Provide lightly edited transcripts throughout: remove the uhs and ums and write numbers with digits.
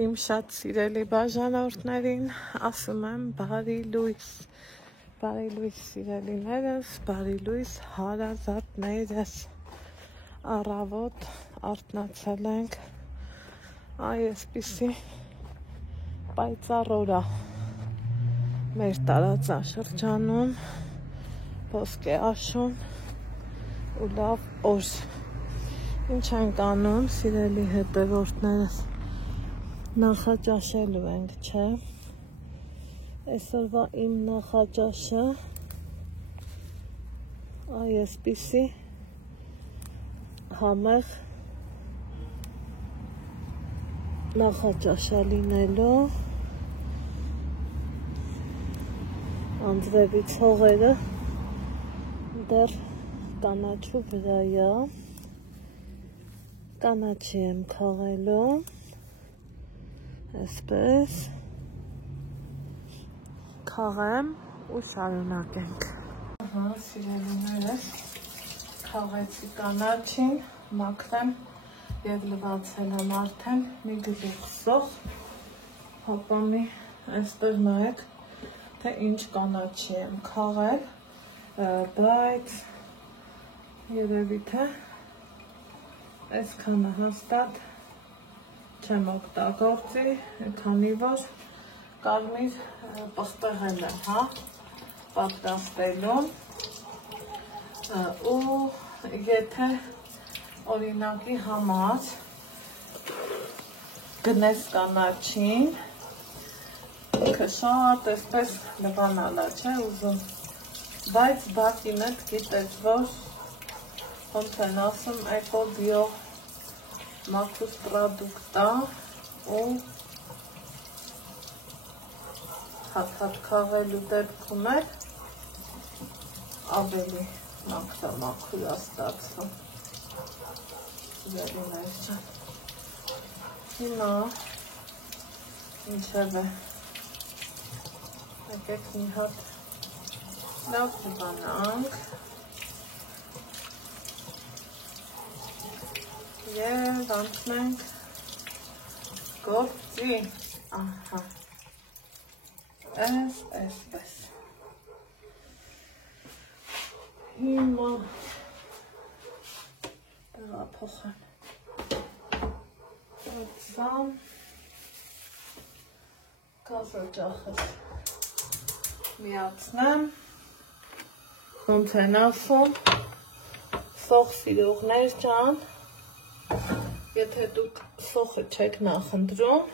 Իմ շատ սիրելի բաժանորդներին ասում եմ բարի լույս սիրելիներս, բարի լույս հարազատներս, առավոտ արթնացել ենք, այսպիսի պայծառ օր է մեր տարածաշրջանում, ոսկե աշուն ու լավ օր։ Ինչ ենք անում, սիրելի հետևորդներս, նախաճաշելու ենք, չէ։ Այսօրվա իմ նախաճաշը այսպիսի համեղ նախաճաշ լինելու, անձրևից հողերը դեռ կանաչու վրա է, կանաչի եմ քաղելու, այսպես քաղեմ ու շարունակենք։ Ահա, սիրելիներս, քաղեցի կանաչին, մաքրեմ և լվացել եմ արդեն մի գլուխ սոխ, հապամի այստեղ նայեք, թե ինչ կանաչի եմ քաղել, բայց երևի թե այսքանը հաստատ չեմ օգտագործի, քանի որ կարմիր պղպեղել եմ, հա, պատրաստելու ու եթե օրինակի համար գնես կանաչին, ինքը շատ այսպես լվանալա չէ ուզում, բայց բակի մետ գիտես, որ ոնց են ասում, էկո-բիո մաքուր պրոդուկտ է ու հատ քաղելու դեպքում էլ ավելի մաքուր է ստացվում։ Սիրելիներ ջան։ Հիմա ինչևէ եկեք մի հատ լավ լվանանք և անցնենք գործի, ահա, այսպես, հիմա տեղափոխեմ, ծամ, գազօջախս միացնեմ, ոնց են ասում, սոխ սիրողներ ջան, եթե դուք սոխը չեք նախընտրում,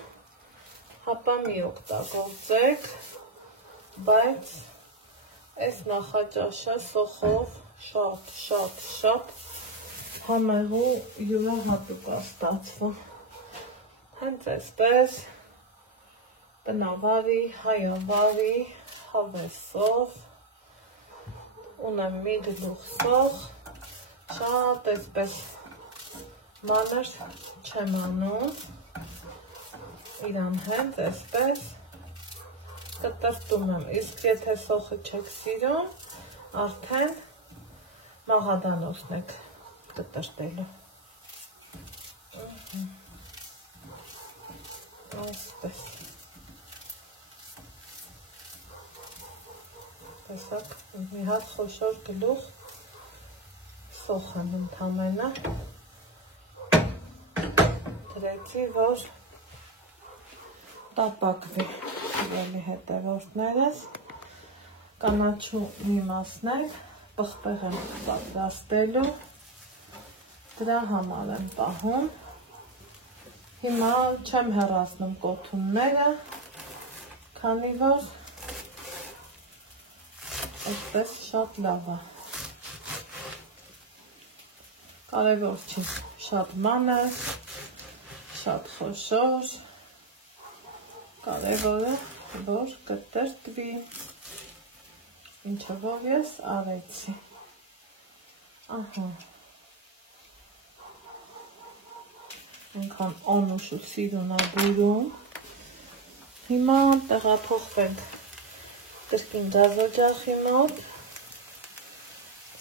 հապա մի օգտագործեք, բայց այս նախաճաշը սոխով շատ համեղ ու յուրահատուկ է ստացվում։ Հենց այսպես բնավարի, հայավարի, հավեսով, ունեմ մի գլուխ սոխ, շատ այսպես մանր չեմ անում, իրան հենց այսպես կտրտում եմ, իսկ եթե սոխը չեք սիրում, արդեն մաղադանոցն եք կտրտելու, այսպես, տեսակ մի հատ խոշոր գլուխ սոխ եմ ընդամենը, դրեցի, որ տապակվի, սիրելի հետևորդներս, կանաչու մի մասն էլ պղպեղ եմ պատրաստելու, դրա համար եմ պահում, հիմա չեմ հեռացնում կոթունները, քանի որ այսպես շատ լավ է, կարևոր չի, շատ մանր, շատ խոշոր, կարևորը, որ կտրտվի, ինչով ես արեցի, ահա, ինքան անուշ ու սիրուն է բուրում, հիմա տեղափոխվենք կրկին գազօջախի մոտ,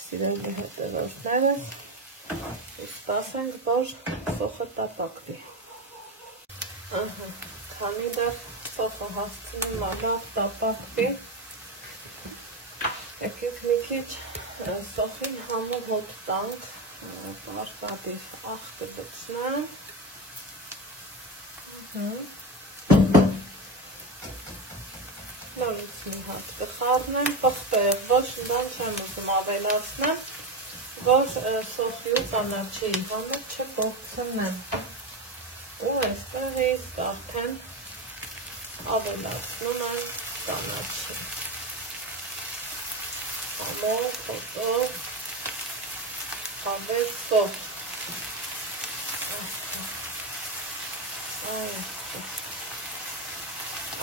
սիրելի հետևորդներս, ու սպասենք, որ սոխը տապակվի։ Քանի դեռ սոխը հասցնում լավ տապակվի, եկեք մի քիչ սոխին համով հոտ տանք, պարտադիր աղ կդցնեմ, նորից մի հատ կխառնեմ, պղպեղ, ոչ բան չեմ ուզում ավելացնեմ, որ սոխի ու կանաչիի համար չկորցնեմ, ու այստեղից արդեն ավելացնում եմ կանաչի, համով, հոտով, հավեր սոխ,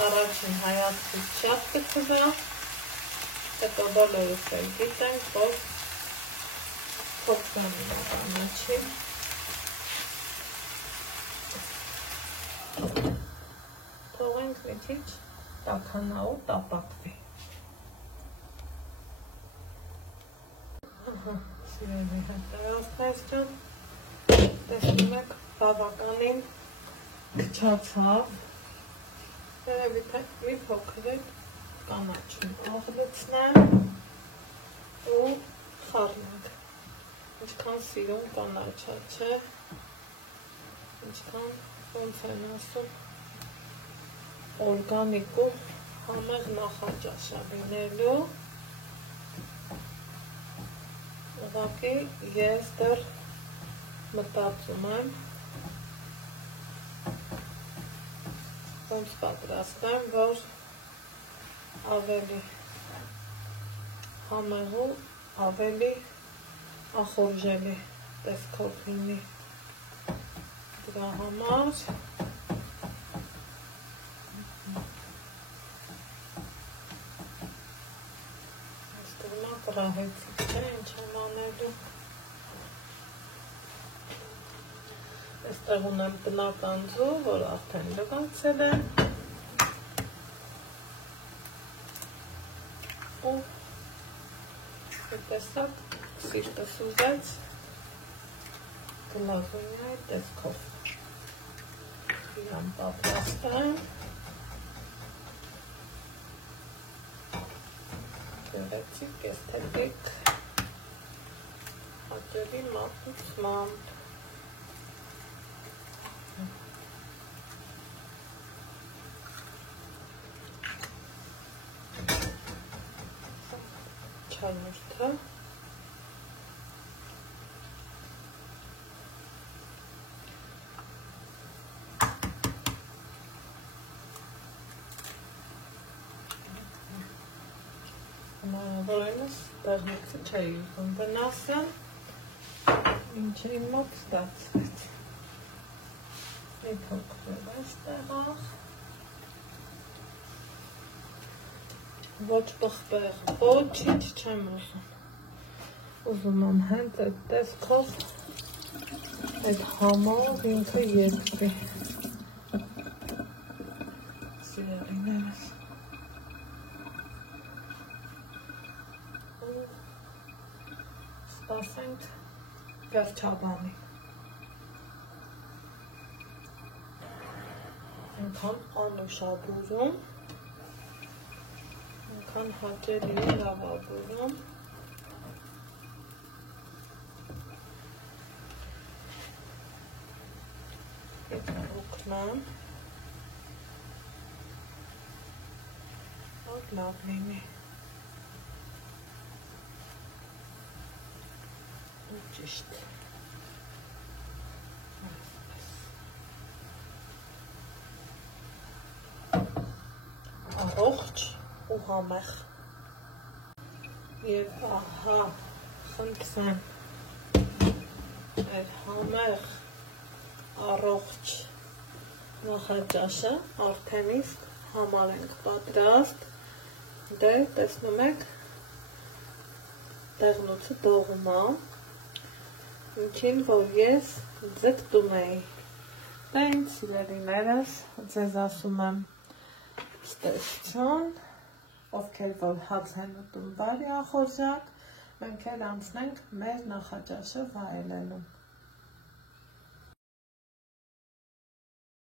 առաջին հայացքից շատ կթվա, հետո բոլորս էլ գիտենք, որ փոխվում է կանաչի, թողենք մի քիչ տաքանա ու տապակվի։ Սիրելի հետևորդներ ջան, տեսնում եք բավականին քչացավ, երևի թե մի փոքրիկ կանաչում աղ լցնեմ ու խառնենք, ինչքան սիրուն կանաչա, չէ, ինչքան ոնց են ասում օրգանիկ ու համեղ նախաճաշ լինելու, ուղղակի ես դեռ մտածում եմ ոնց պատրաստեմ, որ ավելի համեղ ու ավելի ախորժելի տեսքով լինի, դրա համար այստեղնա կրահեցիք, չէ, ինչ եմ անելու, այստեղ ունեմ բնական ձու, որ արդեն լվացել է ու տեսակ սիրտս ուզեց գլազունյայի տեսքով իրան պատրաստեմ, գեղեցիկ, էսթետիկ, հաճելի մատուցմամբ, չանուրդը, հնարավորինս դեղնիցը չէի ուզում վնասեմ, ինչ իմ մոտ ստացվեց, մի փոքրել այստեղ աղ, ոչ պղպեղ, ոչինչ չեմ ուզում, ուզում եմ հենց այդ տեսքով, այդ համով ինքը երկվի, սիրելիներս, սպասենք վերջաբանի, այնքան անուշաբուրում, այնքան հաճելի ու լավաբուրում, օգնեմ, որ լավ լինի, ու ճիշտ, առողջ ու համեղ, և ահա խնդրեմ այդ համեղ առողջ նախաճաշը արդեն իսկ համար ենք պատրաստ, դե տեսնում եք դեղնուցը դողում է, ինչին որ ես ձգտում էի, դե ինձ սիրելիներս ձեզ ասում եմ ստեղծություն, ովքեր որ հաց են ուտում բարի ախորժակ, մենք էլ անցնենք մեր նախաճաշը վայելելու։